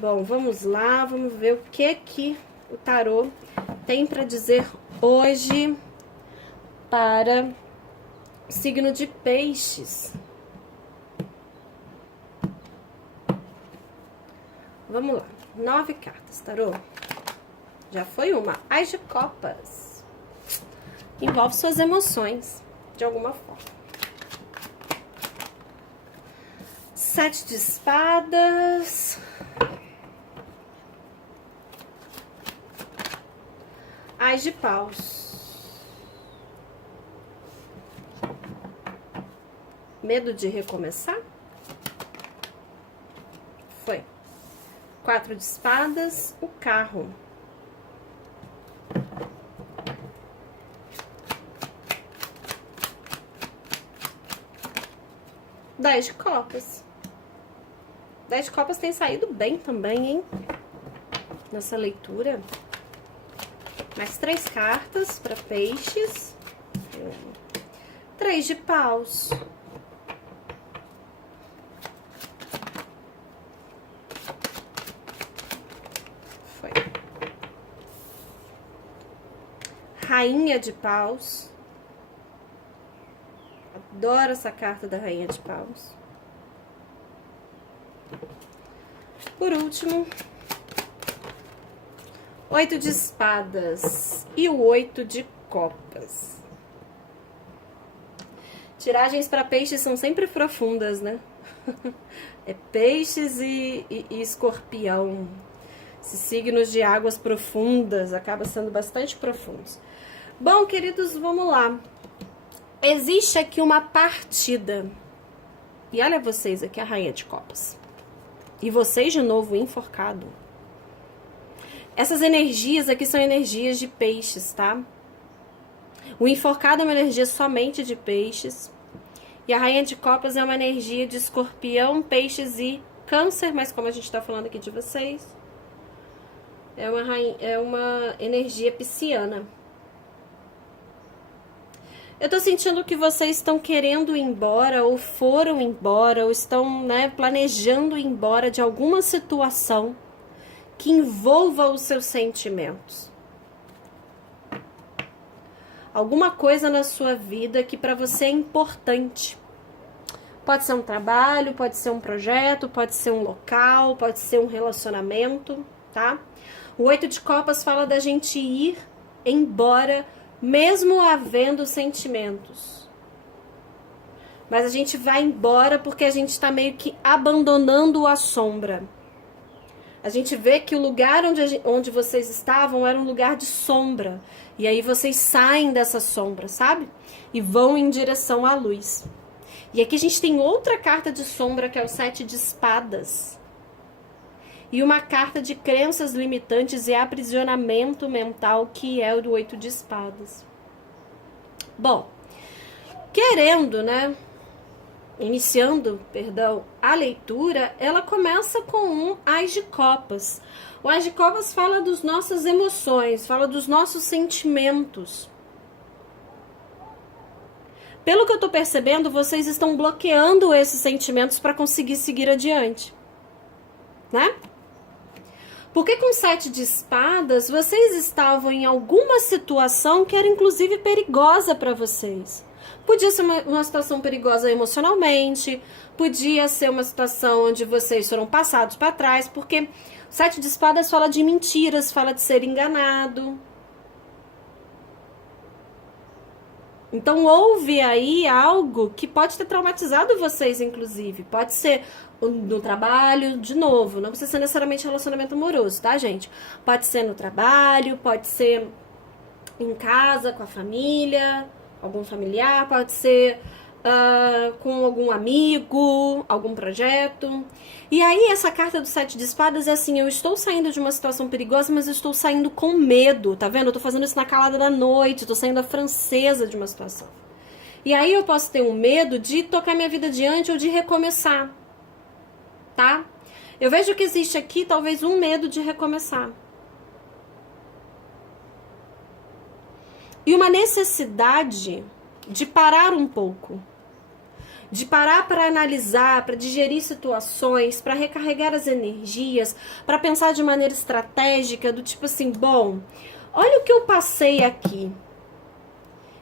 Bom, vamos lá, vamos ver o que o tarô tem para dizer hoje para o signo de Peixes. Vamos lá, 9 cartas, tarô. Já foi uma. As de copas. Envolve suas emoções, de alguma forma. 7 de espadas. As de paus. Medo de recomeçar? Foi. 4 de espadas, o carro. Dez de copas. 10 de copas tem saído bem também, hein? Nessa leitura. Mais 3 cartas para peixes. 3 de paus. Foi. Rainha de paus. Adoro essa carta da Rainha de paus. Por último, 8 de espadas e o 8 de copas. Tiragens para peixes são sempre profundas, né? É peixes e escorpião. Esses signos de águas profundas acabam sendo bastante profundos. Bom, queridos, vamos lá. Existe aqui uma partida. E olha vocês aqui, a Rainha de Copas. E vocês de novo enforcado. Essas energias aqui são energias de peixes, tá? O enforcado é uma energia somente de peixes. E a Rainha de Copas é uma energia de escorpião, peixes e câncer. Mas como a gente tá falando aqui de vocês, é uma energia pisciana. Eu tô sentindo que vocês estão querendo ir embora, ou foram embora, ou estão, né, planejando ir embora de alguma situação que envolva os seus sentimentos. Alguma coisa na sua vida que para você é importante. Pode ser um trabalho, pode ser um projeto, pode ser um local, pode ser um relacionamento, tá? O 8 de copas fala da gente ir embora, mesmo havendo sentimentos. Mas a gente vai embora porque a gente está meio que abandonando a sombra. A gente vê que o lugar onde vocês estavam era um lugar de sombra. E aí vocês saem dessa sombra, sabe? E vão em direção à luz. E aqui a gente tem outra carta de sombra, que é o 7 de espadas. E uma carta de crenças limitantes e aprisionamento mental, que é o do 8 de espadas. Bom, iniciando a leitura, ela começa com um As de Copas. O As de Copas fala das nossas emoções, fala dos nossos sentimentos. Pelo que eu tô percebendo, vocês estão bloqueando esses sentimentos para conseguir seguir adiante, né? Porque com 7 de espadas, vocês estavam em alguma situação que era inclusive perigosa para vocês. Podia ser uma situação perigosa emocionalmente, podia ser uma situação onde vocês foram passados para trás, porque 7 de espadas fala de mentiras, fala de ser enganado. Então houve aí algo que pode ter traumatizado vocês, inclusive. Pode ser no trabalho, de novo, não precisa ser necessariamente relacionamento amoroso, tá, gente? Pode ser no trabalho, pode ser em casa, com a família, algum familiar, pode ser com algum amigo, algum projeto. E aí essa carta do 7 de espadas é assim: eu estou saindo de uma situação perigosa, mas eu estou saindo com medo, tá vendo? Eu tô fazendo isso na calada da noite, tô saindo a francesa de uma situação. E aí eu posso ter um medo de tocar minha vida adiante ou de recomeçar, tá? Eu vejo que existe aqui talvez um medo de recomeçar. E uma necessidade de parar um pouco, de parar para analisar, para digerir situações, para recarregar as energias, para pensar de maneira estratégica, do tipo assim, bom, olha o que eu passei aqui.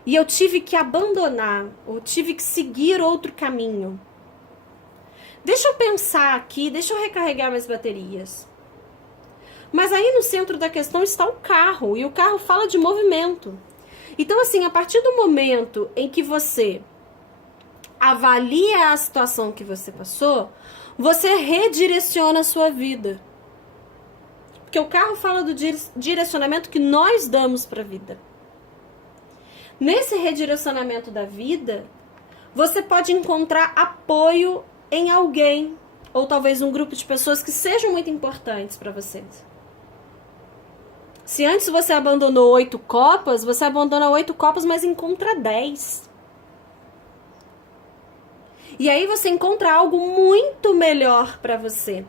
E eu tive que abandonar, ou tive que seguir outro caminho. Deixa eu pensar aqui, deixa eu recarregar minhas baterias. Mas aí no centro da questão está o carro, e o carro fala de movimento. Então, assim, a partir do momento em que você avalia a situação que você passou, você redireciona a sua vida. Porque o carro fala do direcionamento que nós damos para a vida. Nesse redirecionamento da vida, você pode encontrar apoio em alguém, ou talvez um grupo de pessoas que sejam muito importantes para vocês. Se antes você abandonou 8 copas, você abandona 8 copas, mas encontra 10. E aí você encontra algo muito melhor para você.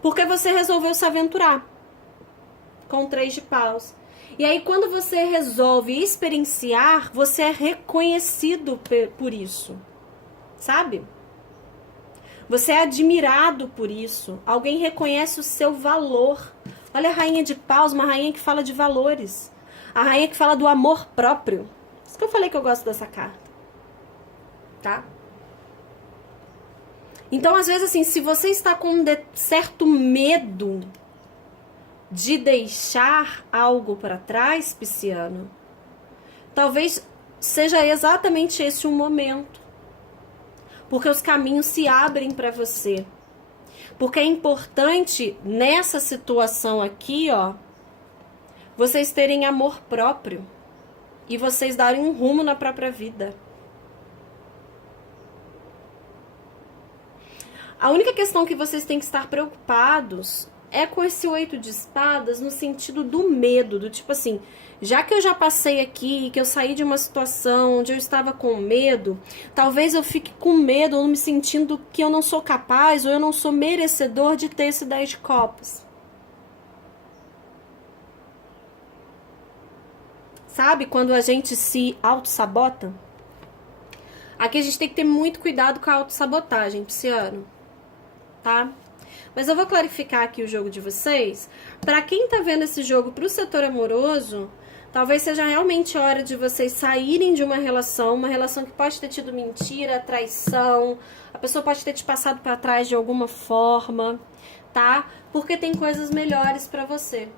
Porque você resolveu se aventurar com o 3 de paus. E aí quando você resolve experienciar, você é reconhecido por isso. Sabe? Você é admirado por isso. Alguém reconhece o seu valor. Olha a rainha de paus, uma rainha que fala de valores. A rainha que fala do amor próprio. Isso que eu falei que eu gosto dessa carta. Tá? Então, às vezes, assim, se você está com um certo medo de deixar algo para trás, pisciano, talvez seja exatamente esse o momento. Porque os caminhos se abrem para você. Porque é importante, nessa situação aqui, ó, vocês terem amor próprio. E vocês darem um rumo na própria vida. A única questão que vocês têm que estar preocupados é com esse 8 de espadas no sentido do medo, do tipo assim, já que eu já passei aqui, que eu saí de uma situação onde eu estava com medo, talvez eu fique com medo ou me sentindo que eu não sou capaz ou eu não sou merecedor de ter esse 10 de copas. Sabe quando a gente se auto-sabota? Aqui a gente tem que ter muito cuidado com a auto-sabotagem, pisciano, tá? Mas eu vou clarificar aqui o jogo de vocês. Pra quem tá vendo esse jogo pro setor amoroso, talvez seja realmente hora de vocês saírem de uma relação que pode ter tido mentira, traição, a pessoa pode ter te passado pra trás de alguma forma, tá? Porque tem coisas melhores pra você.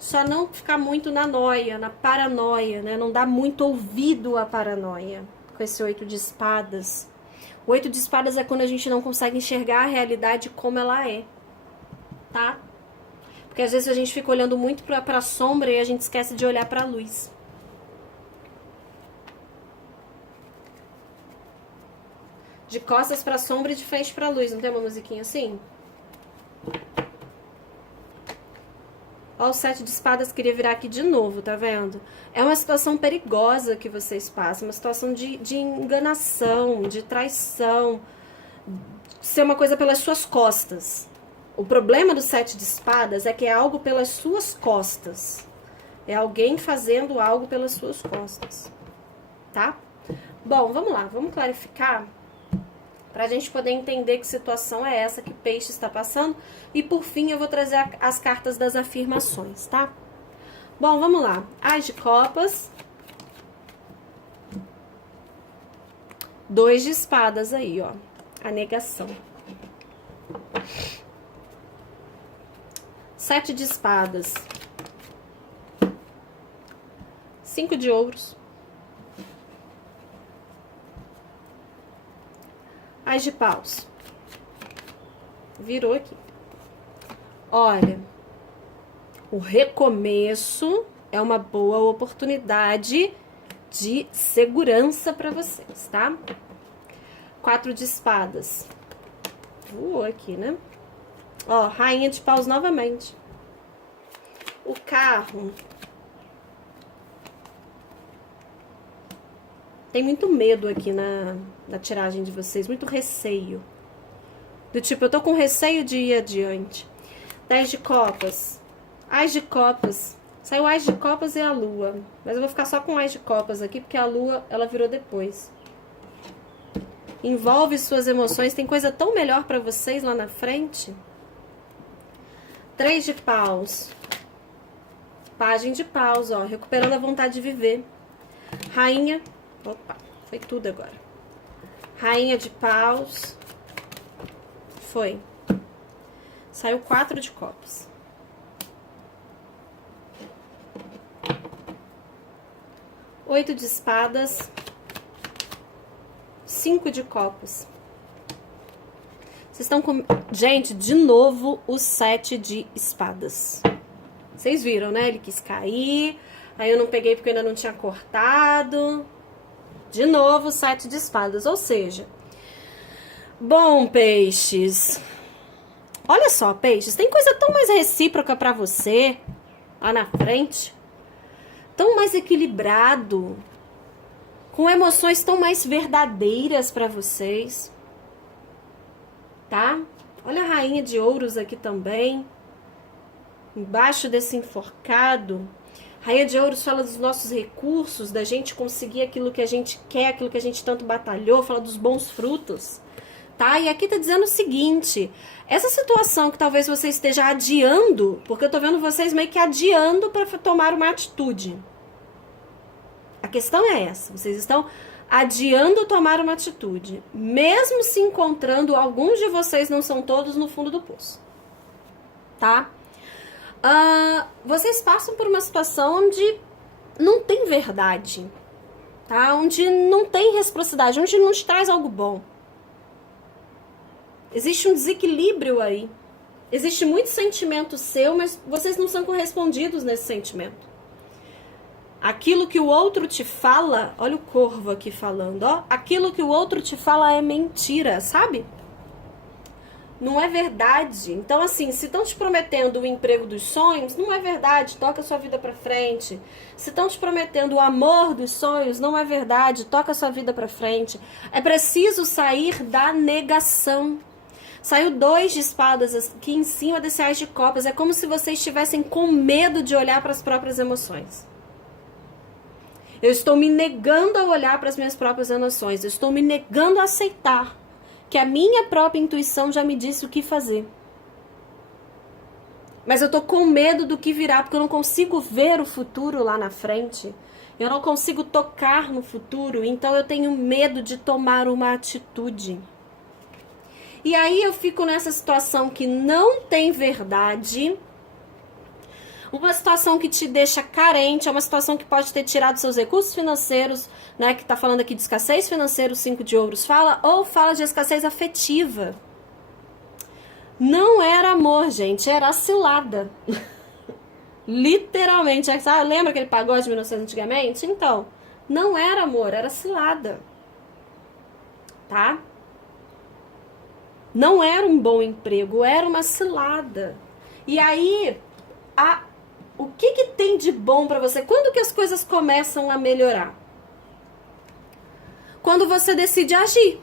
Só não ficar muito na noia, na paranoia, né? Não dar muito ouvido à paranoia com esse 8 de espadas. O 8 de espadas é quando a gente não consegue enxergar a realidade como ela é, tá? Porque às vezes a gente fica olhando muito pra sombra e a gente esquece de olhar pra luz. De costas pra sombra e de frente pra luz. Não tem uma musiquinha assim? Ó, o 7 de espadas queria virar aqui de novo, tá vendo? É uma situação perigosa que vocês passam, uma situação de enganação, de traição, ser uma coisa pelas suas costas. O problema do 7 de espadas é que é algo pelas suas costas. É alguém fazendo algo pelas suas costas, tá? Bom, vamos lá, vamos clarificar pra gente poder entender que situação é essa que o peixe está passando. E por fim eu vou trazer as cartas das afirmações, tá? Bom, vamos lá. As de copas. 2 de espadas aí, ó. A negação. 7 de espadas. 5 de ouros. As de paus. Virou aqui. Olha, o recomeço é uma boa oportunidade de segurança para vocês, tá? 4 de espadas. Voou aqui, né? Ó, rainha de paus novamente. O carro. Tem muito medo aqui na tiragem de vocês, muito receio. Do tipo, eu tô com receio de ir adiante. 10 de copas. As de copas. Saiu o Ás de Copas e a Lua. Mas eu vou ficar só com o Ás de Copas aqui, porque a Lua, ela virou depois. Envolve suas emoções. Tem coisa tão melhor pra vocês lá na frente. 3 de paus. Pagem de paus, ó. Recuperando a vontade de viver. Rainha. Opa, foi tudo agora. Rainha de paus. Foi. Saiu 4 de copas. Oito de espadas. 5 de copas. Vocês estão com... Gente, de novo o 7 de espadas. Vocês viram, né? Ele quis cair. Aí eu não peguei porque eu ainda não tinha cortado. De novo o 7 de espadas. Ou seja... Bom, peixes... Olha só, peixes. Tem coisa tão mais recíproca pra você. Lá na frente. Tão mais equilibrado. Com emoções tão mais verdadeiras pra vocês. Tá? Olha a rainha de ouros aqui também. Embaixo desse enforcado. Rainha de ouros fala dos nossos recursos, da gente conseguir aquilo que a gente quer, aquilo que a gente tanto batalhou, fala dos bons frutos. Tá? E aqui tá dizendo o seguinte, essa situação que talvez você esteja adiando, porque eu tô vendo vocês meio que adiando para tomar uma atitude. A questão é essa, vocês estão adiando tomar uma atitude, mesmo se encontrando, alguns de vocês, não são todos, no fundo do poço. Tá? Vocês passam por uma situação onde não tem verdade, tá? Onde não tem reciprocidade, onde não te traz algo bom. Existe um desequilíbrio aí. Existe muito sentimento seu, mas vocês não são correspondidos nesse sentimento. Aquilo que o outro te fala, olha o corvo aqui falando, ó. Aquilo que o outro te fala é mentira, sabe? Não é verdade. Então, assim, se estão te prometendo o emprego dos sonhos, não é verdade, toca a sua vida pra frente. Se estão te prometendo o amor dos sonhos, não é verdade, toca a sua vida pra frente. É preciso sair da negação. Saiu 2 de espadas aqui em cima desse Ás de copas. É como se vocês estivessem com medo de olhar para as próprias emoções. Eu estou me negando a olhar para as minhas próprias emoções. Eu estou me negando a aceitar que a minha própria intuição já me disse o que fazer. Mas eu estou com medo do que virá, porque eu não consigo ver o futuro lá na frente. Eu não consigo tocar no futuro, então eu tenho medo de tomar uma atitude. E aí eu fico nessa situação que não tem verdade, uma situação que te deixa carente, é uma situação que pode ter tirado seus recursos financeiros, né, que tá falando aqui de escassez financeira, o 5 de ouros fala, ou fala de escassez afetiva. Não era amor, gente, era cilada. Literalmente, lembra aquele pagode de 1900 antigamente? Então, não era amor, era cilada. Tá? Não era um bom emprego, era uma cilada. E aí, o que tem de bom pra você? Quando que as coisas começam a melhorar? Quando você decide agir.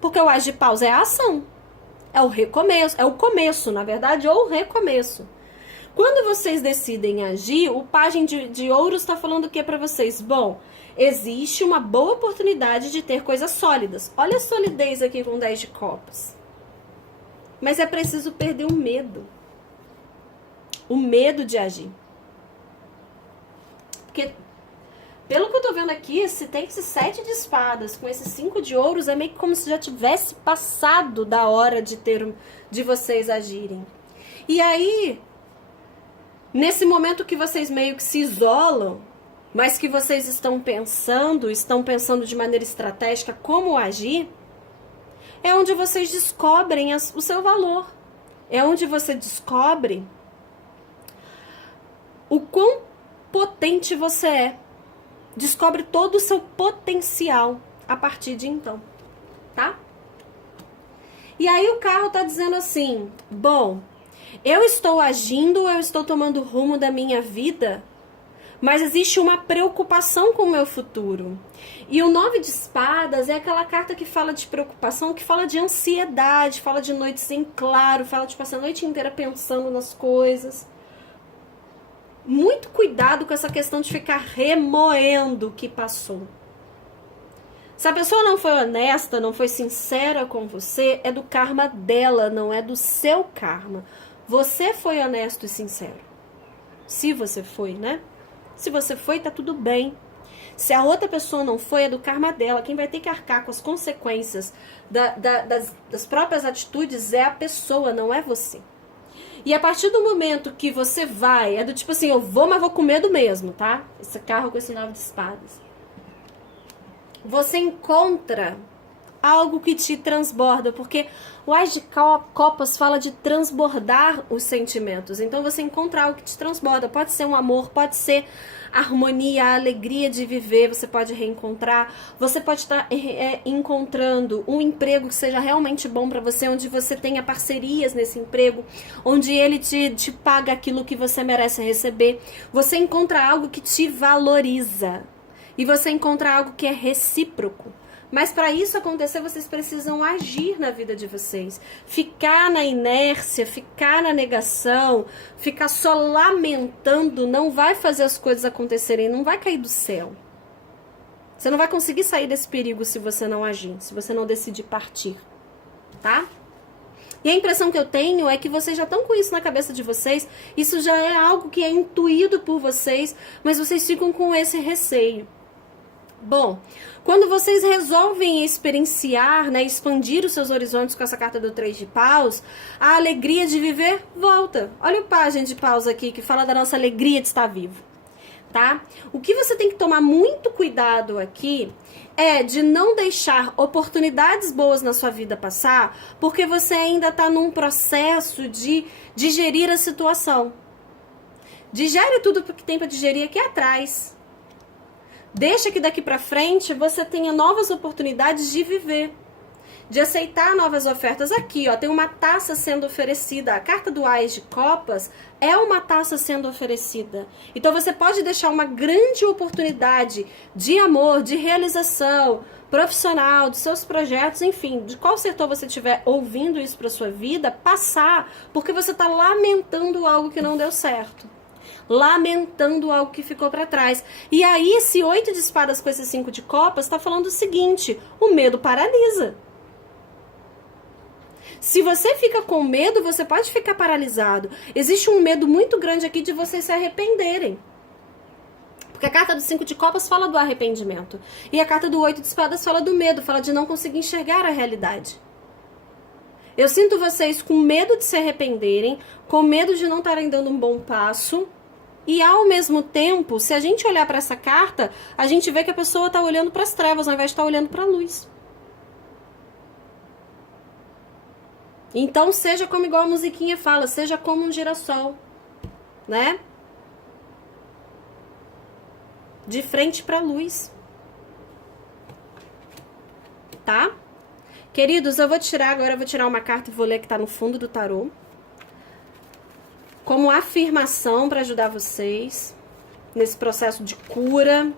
Porque o Ás de paus é a ação. É o recomeço, é o começo, na verdade, ou o recomeço. Quando vocês decidem agir, o Pagem de Ouros está falando o que pra vocês? Bom, existe uma boa oportunidade de ter coisas sólidas. Olha a solidez aqui com 10 de copas. Mas é preciso perder o medo. O medo de agir. Porque, pelo que eu tô vendo aqui, se tem esse 7 de espadas com esses 5 de ouros, é meio que como se já tivesse passado da hora de vocês agirem. E aí, nesse momento que vocês meio que se isolam, mas que vocês estão pensando de maneira estratégica como agir, é onde vocês descobrem o seu valor. É onde você descobre o quão potente você é. Descobre todo o seu potencial a partir de então, tá? E aí o carro tá dizendo assim, bom, eu estou agindo, eu estou tomando rumo da minha vida, mas existe uma preocupação com o meu futuro. E o 9 de espadas é aquela carta que fala de preocupação, que fala de ansiedade, fala de noites em claro, fala de passar a noite inteira pensando nas coisas. Muito cuidado com essa questão de ficar remoendo o que passou. Se a pessoa não foi honesta, não foi sincera com você, é do karma dela, não é do seu karma. Você foi honesto e sincero. Se você foi, né? Se você foi, tá tudo bem. Se a outra pessoa não foi, é do karma dela. Quem vai ter que arcar com as consequências das próprias atitudes é a pessoa, não é você. E a partir do momento que você vai, é do tipo assim, eu vou, mas vou com medo mesmo, tá? Esse carro com esse 9 de espadas. Você encontra algo que te transborda, porque o Ás de Copas fala de transbordar os sentimentos. Então você encontra algo que te transborda. Pode ser um amor, pode ser a harmonia, a alegria de viver, você pode reencontrar. Você pode estar encontrando um emprego que seja realmente bom para você, onde você tenha parcerias nesse emprego, onde ele te paga aquilo que você merece receber. Você encontra algo que te valoriza. E você encontra algo que é recíproco. Mas para isso acontecer, vocês precisam agir na vida de vocês. Ficar na inércia, ficar na negação, ficar só lamentando, não vai fazer as coisas acontecerem, não vai cair do céu. Você não vai conseguir sair desse perigo se você não agir, se você não decidir partir, tá? E a impressão que eu tenho é que vocês já estão com isso na cabeça de vocês, isso já é algo que é intuído por vocês, mas vocês ficam com esse receio. Bom, quando vocês resolvem experienciar, né, expandir os seus horizontes com essa carta do 3 de paus, a alegria de viver volta. Olha o página de paus aqui que fala da nossa alegria de estar vivo, tá? O que você tem que tomar muito cuidado aqui é de não deixar oportunidades boas na sua vida passar, porque você ainda está num processo de digerir a situação. Digere tudo que tem para digerir aqui atrás. Deixa que daqui para frente você tenha novas oportunidades de viver, de aceitar novas ofertas. Aqui, ó, tem uma taça sendo oferecida. A carta do Ás de Copas é uma taça sendo oferecida. Então você pode deixar uma grande oportunidade de amor, de realização profissional, dos seus projetos, enfim, de qual setor você estiver ouvindo isso para sua vida, passar, porque você está lamentando algo que não deu certo. Lamentando algo que ficou para trás. E aí esse 8 de espadas com esse 5 de copas está falando o seguinte: o medo paralisa. Se você fica com medo, você pode ficar paralisado. Existe um medo muito grande aqui de vocês se arrependerem. Porque a carta do 5 de copas fala do arrependimento. E a carta do 8 de espadas fala do medo, fala de não conseguir enxergar a realidade. Eu sinto vocês com medo de se arrependerem, com medo de não estarem dando um bom passo. E ao mesmo tempo, se a gente olhar para essa carta, a gente vê que a pessoa está olhando para as trevas, ao invés de estar olhando para a luz. Então, seja como igual a musiquinha fala, seja como um girassol, né? De frente para a luz. Tá? Queridos, eu vou tirar uma carta e vou ler que está no fundo do tarô. Como afirmação para ajudar vocês nesse processo de cura,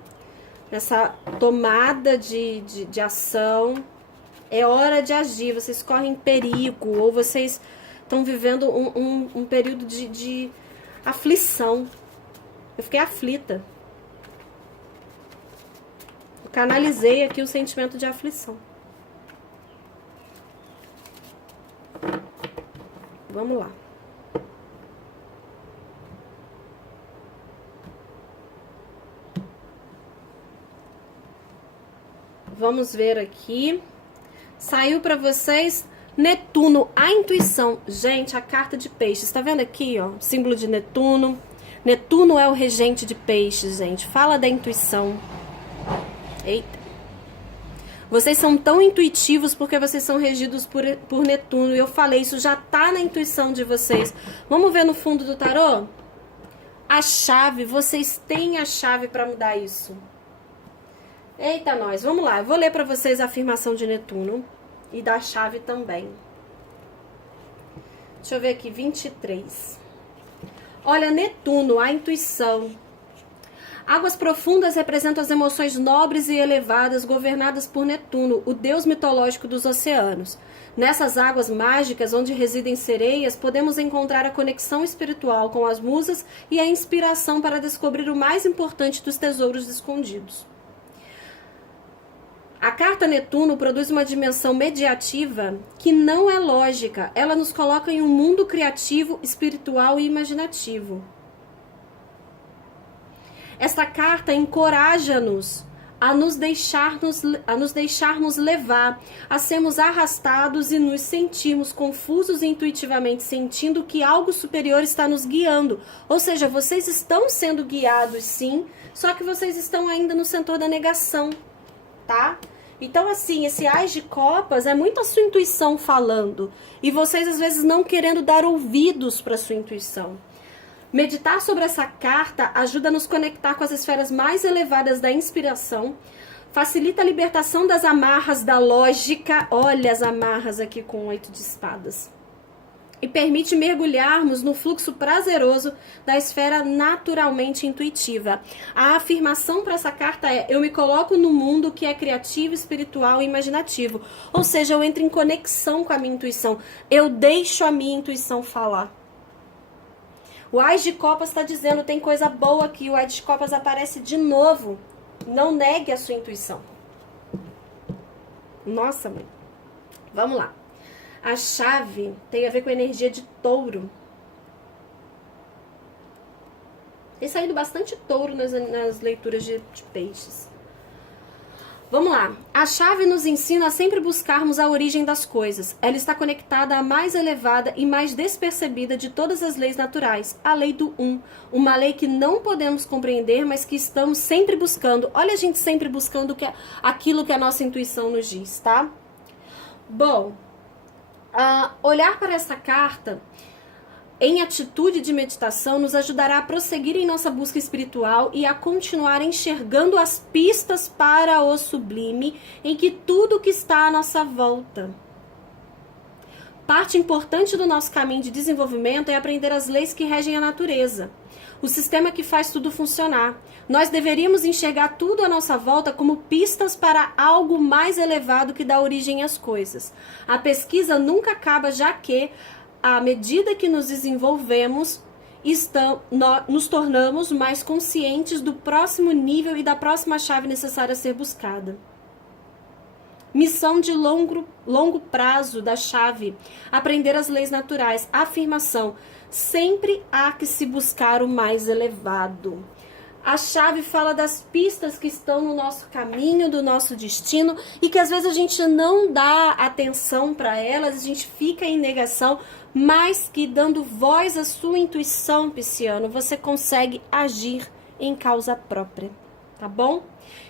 nessa tomada de ação. É hora de agir, vocês correm perigo, ou vocês estão vivendo um período de aflição. Eu fiquei aflita. Eu canalizei aqui o sentimento de aflição. Vamos lá. Vamos ver aqui. Saiu para vocês Netuno, a intuição. Gente, a carta de peixes. Tá vendo aqui, ó? Símbolo de Netuno. Netuno é o regente de peixes, gente. Fala da intuição. Eita. Vocês são tão intuitivos porque vocês são regidos por Netuno. E eu falei, isso já tá na intuição de vocês. Vamos ver no fundo do tarô? A chave, vocês têm a chave para mudar isso. Eita, nós, vamos lá. Eu vou ler para vocês a afirmação de Netuno e da chave também. Deixa eu ver aqui, 23. Olha, Netuno, a intuição. Águas profundas representam as emoções nobres e elevadas governadas por Netuno, o deus mitológico dos oceanos. Nessas águas mágicas, onde residem sereias, podemos encontrar a conexão espiritual com as musas e a inspiração para descobrir o mais importante dos tesouros escondidos. A carta Netuno produz uma dimensão mediativa que não é lógica. Ela nos coloca em um mundo criativo, espiritual e imaginativo. Esta carta encoraja-nos a nos deixarmos levar, a sermos arrastados e nos sentirmos confusos e intuitivamente sentindo que algo superior está nos guiando. Ou seja, vocês estão sendo guiados sim, só que vocês estão ainda no setor da negação, tá? Então, assim, esse Ás de Copas é muito a sua intuição falando. E vocês, às vezes, não querendo dar ouvidos para a sua intuição. Meditar sobre essa carta ajuda a nos conectar com as esferas mais elevadas da inspiração, facilita a libertação das amarras da lógica, olha as amarras aqui com 8 de espadas, e permite mergulharmos no fluxo prazeroso da esfera naturalmente intuitiva. A afirmação para essa carta é: eu me coloco no mundo que é criativo, espiritual e imaginativo. Ou seja, eu entro em conexão com a minha intuição, eu deixo a minha intuição falar. O Ás de Copas está dizendo, tem coisa boa aqui, o Ás de Copas aparece de novo. Não negue a sua intuição. Nossa, mãe. Vamos lá. A chave tem a ver com a energia de touro. Tem saído bastante touro nas leituras de peixes. Vamos lá. A chave nos ensina a sempre buscarmos a origem das coisas. Ela está conectada à mais elevada e mais despercebida de todas as leis naturais, a lei do Um. Uma lei que não podemos compreender, mas que estamos sempre buscando. Olha a gente sempre buscando aquilo que a nossa intuição nos diz, tá? Bom, olhar para essa carta em atitude de meditação nos ajudará a prosseguir em nossa busca espiritual e a continuar enxergando as pistas para o sublime em que tudo que está à nossa volta. Parte importante do nosso caminho de desenvolvimento é aprender as leis que regem a natureza, o sistema que faz tudo funcionar. Nós deveríamos enxergar tudo à nossa volta como pistas para algo mais elevado que dá origem às coisas. A pesquisa nunca acaba, já que à medida que nos desenvolvemos, nos tornamos mais conscientes do próximo nível e da próxima chave necessária a ser buscada. Missão de longo prazo da chave: aprender as leis naturais. Afirmação: sempre há que se buscar o mais elevado. A chave fala das pistas que estão no nosso caminho, do nosso destino, e que às vezes a gente não dá atenção para elas, a gente fica em negação, mas que dando voz à sua intuição, pisciano, você consegue agir em causa própria, tá bom?